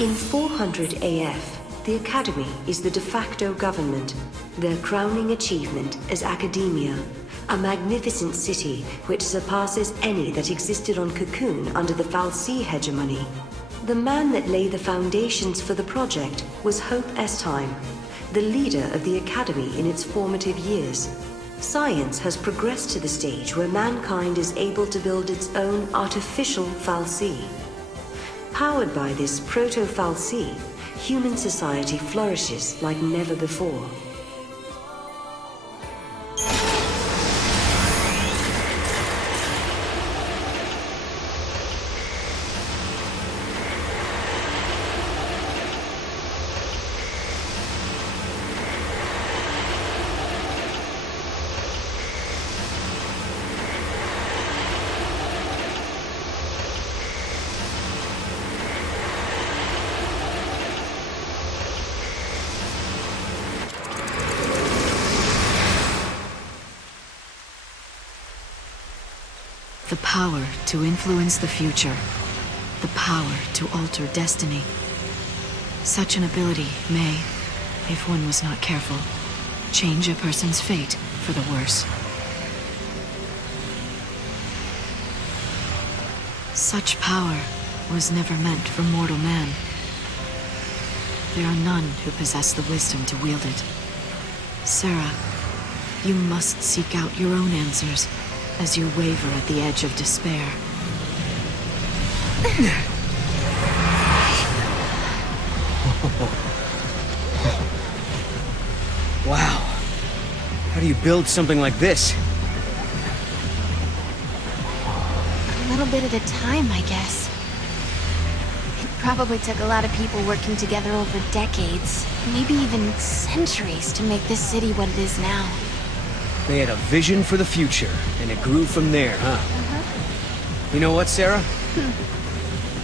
In 400 AF, the Academy is the de facto government. Their crowning achievement is academia, a magnificent city which surpasses any that existed on Cocoon under the fal'Cie hegemony. The man that laid the foundations for the project was XIII-2, the leader of the Academy in its formative years. Science has progressed to the stage where mankind is able to build its own artificial fal'Cie. Powered by this proto-fal'Cie, human society flourishes like never before. The power to influence the future. The power to alter destiny. Such an ability may, if one was not careful, change a person's fate for the worse. Such power was never meant for mortal man. There are none who possess the wisdom to wield it. Sarah, you must seek out your own answers as you waver at the edge of despair. Wow. How do you build something like this? A little bit at a time, I guess. It probably took a lot of people working together over decades, maybe even centuries, to make this city what it is now. They had a vision for the future, and it grew from there, huh? You know what, Sarah?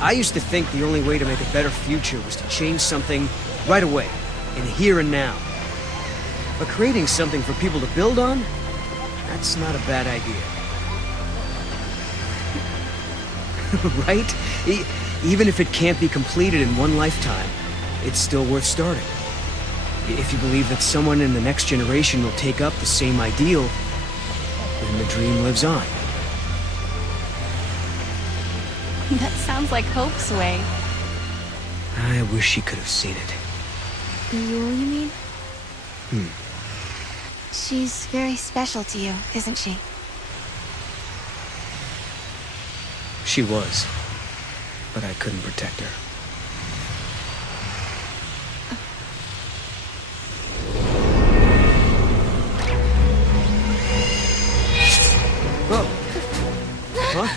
I used to think the only way to make a better future was to change something right away, in the here and now. But creating something for people to build on? That's not a bad idea. Right? Even if it can't be completed in one lifetime, it's still worth starting. If you believe that someone in the next generation will take up the same ideal, then the dream lives on. That sounds like Hope's way. I wish she could have seen it. You mean? She's very special to you, isn't she? She was, but I couldn't protect her. Whoa. Huh?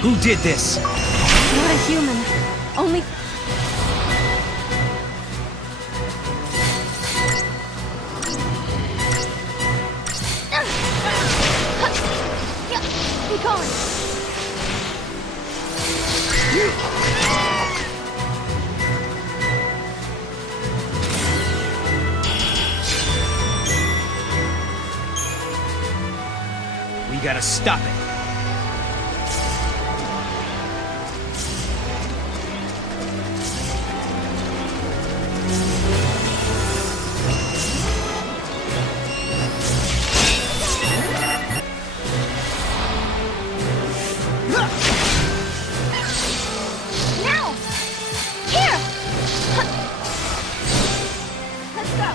Who did this? Not a human. Only... Keep going. We gotta stop it. Now! Here! Let's go!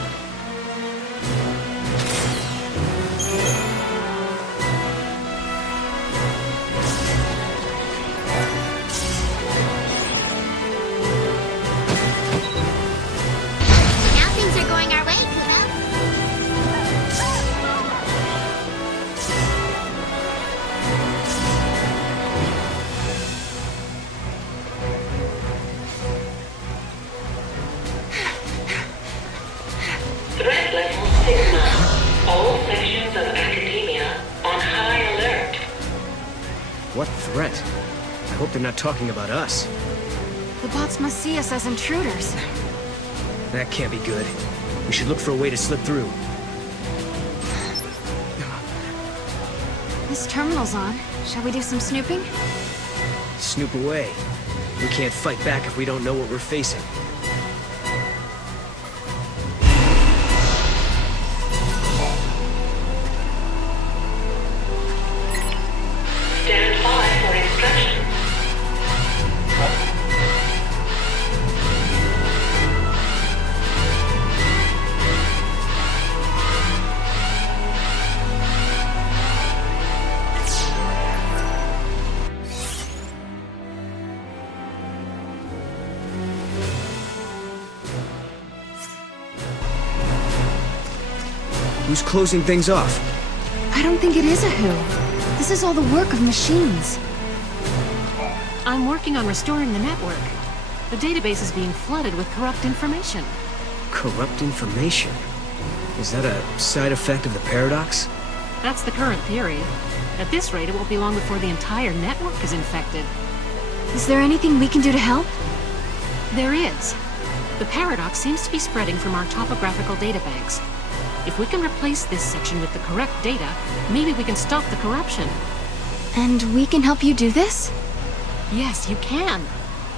What threat? I hope they're not talking about us. The bots must see us as intruders. That can't be good. We should look for a way to slip through. This terminal's on. Shall we do some snooping? Snoop away. We can't fight back if we don't know what we're facing. Stand by for instructions. Who's closing things off? I don't think it is a who. This is all the work of machines. I'm working on restoring the network. The database is being flooded with corrupt information. Corrupt information? Is that a side effect of the paradox? That's the current theory. At this rate, it won't be long before the entire network is infected. Is there anything we can do to help? There is. The paradox seems to be spreading from our topographical databanks. If we can replace this section with the correct data, maybe we can stop the corruption. And we can help you do this? Yes, you can.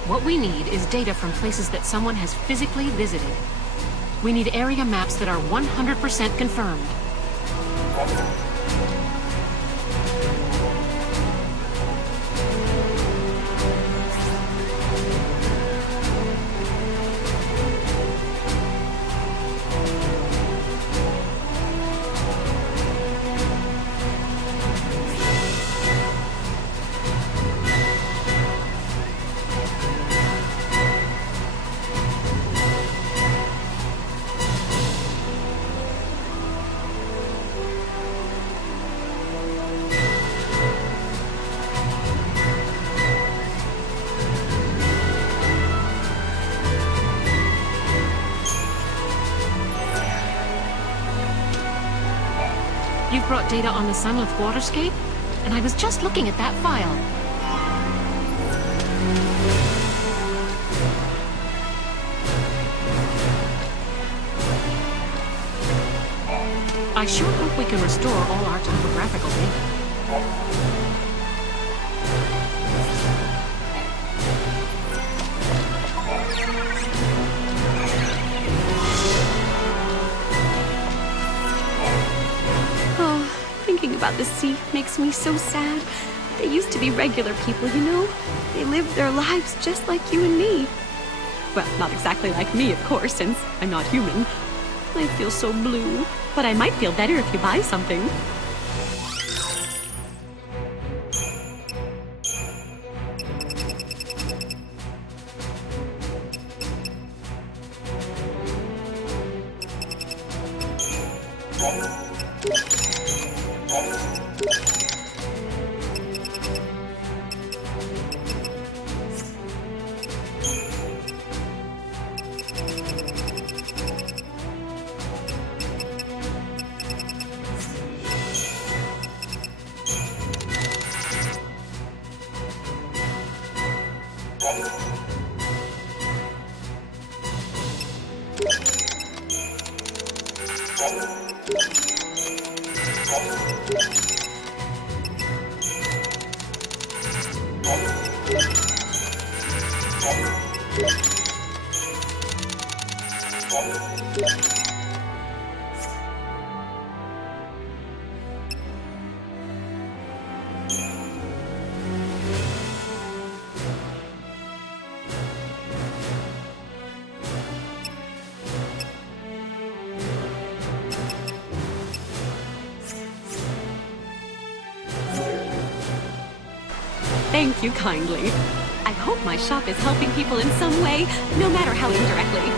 What we need is data from places that someone has physically visited. We need area maps that are 100% confirmed. You've brought data on the Sunlith waterscape? And I was just looking at that file. I sure hope we can restore all our topographical data. Thinking about the sea makes me so sad. They used to be regular people, you know? They lived their lives just like you and me. Well, not exactly like me, of course, since I'm not human. I feel so blue, but I might feel better if you buy something. Thank you kindly. I hope my shop is helping people in some way, no matter how indirectly.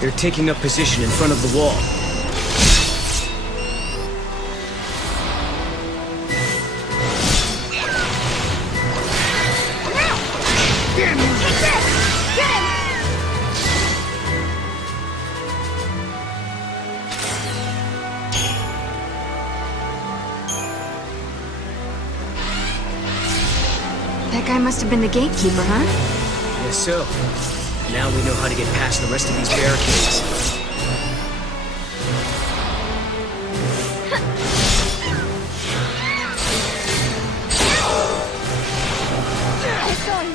They're taking up position in front of the wall. That guy must have been the gatekeeper, huh? Guess so. Now we know how to get past the rest of these barricades. Keep going.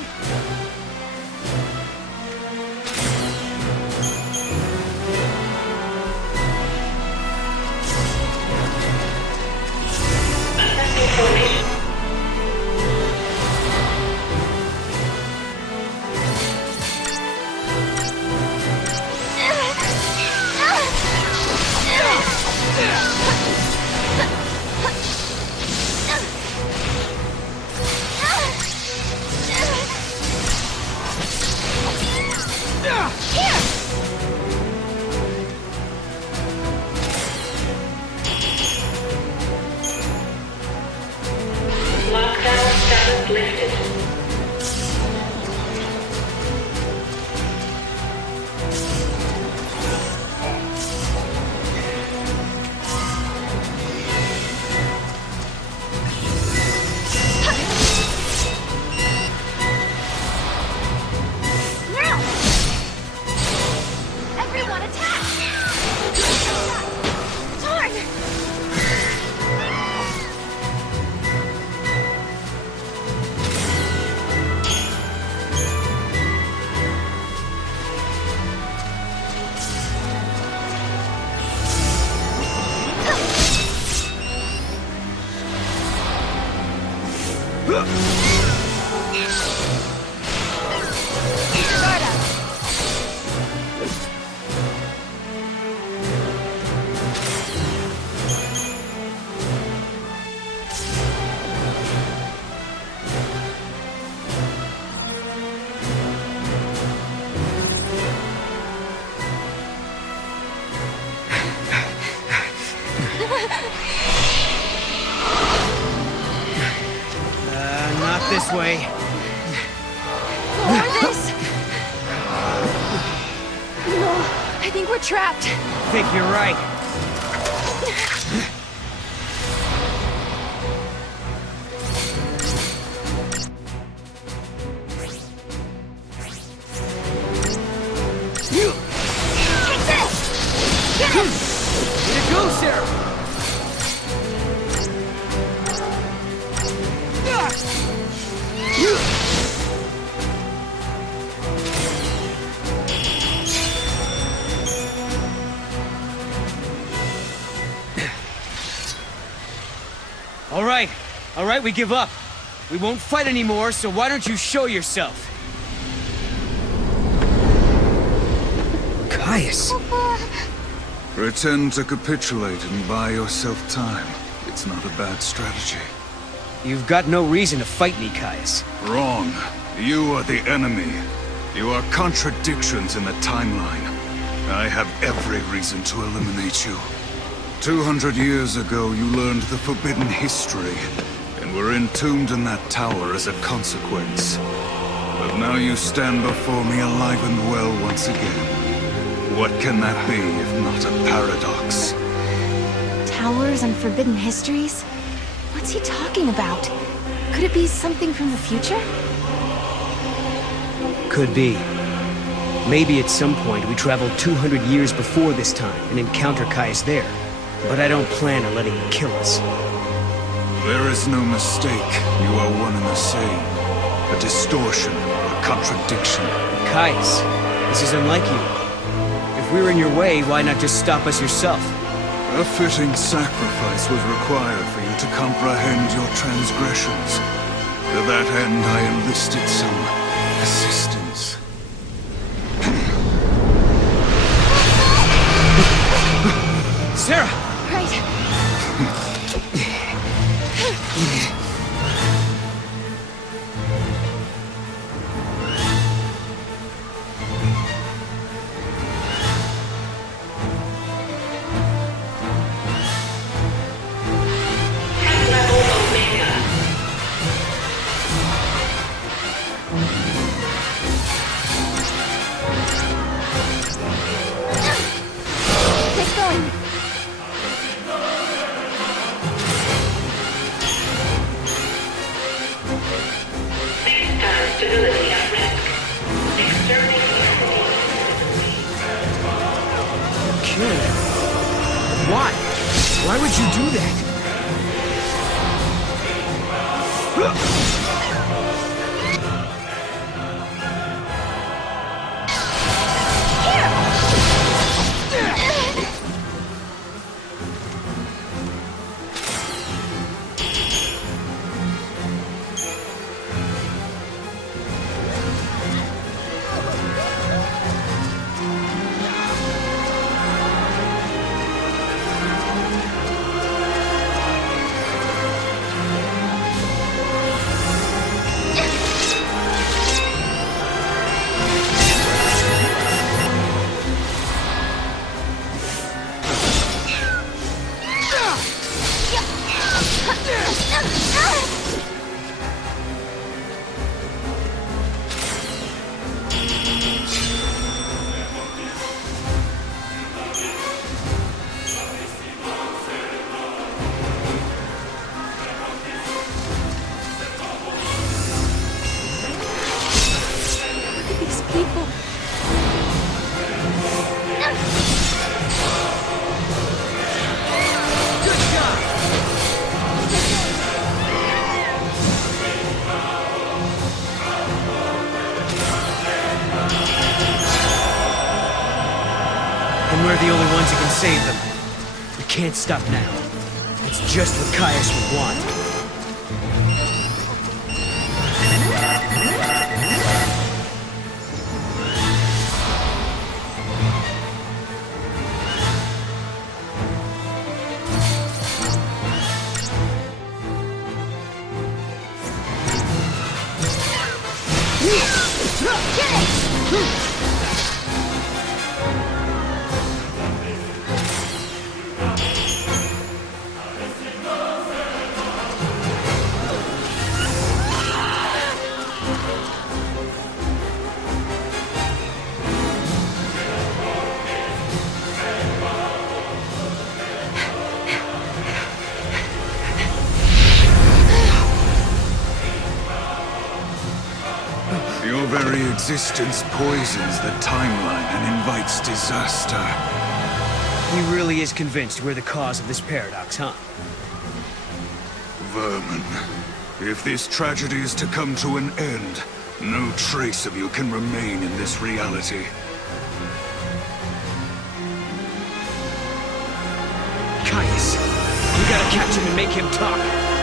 Assessing formation. Lockdown status lifted. Now! Everyone attack! Darn! Not this way. More this! No, I think we're trapped. I think you're right. Take this! Get him! Way to go, Sarah! All right, we give up. We won't fight anymore, so why don't you show yourself? Caius. Pretend to capitulate and buy yourself time. It's not a bad strategy. You've got no reason to fight me, Caius. Wrong. You are the enemy. You are contradictions in the timeline. I have every reason to eliminate you. 200 years ago, you learned the forbidden history, and were entombed in that tower as a consequence. But now you stand before me alive and well once again. What can that be if not a paradox? Towers and forbidden histories? What's he talking about? Could it be something from the future? Could be. Maybe at some point we travel 200 years before this time and encounter Caius there. But I don't plan on letting him kill us. There is no mistake. You are one and the same. A distortion, a contradiction. Caius, this is unlike you. If we're in your way, why not just stop us yourself? A fitting sacrifice was required for you to comprehend your transgressions. To that end, I enlisted some assistance. Sarah! Right. stability at risk. Exterminate Kill him? Why? Why would you do that? These people. And we're the only ones who can save them. We can't stop now. It's just what Caius would want. Your very existence poisons the timeline and invites disaster. He really is convinced we're the cause of this paradox, huh? Vermin. If this tragedy is to come to an end, no trace of you can remain in this reality. Caius, we gotta catch him and make him talk.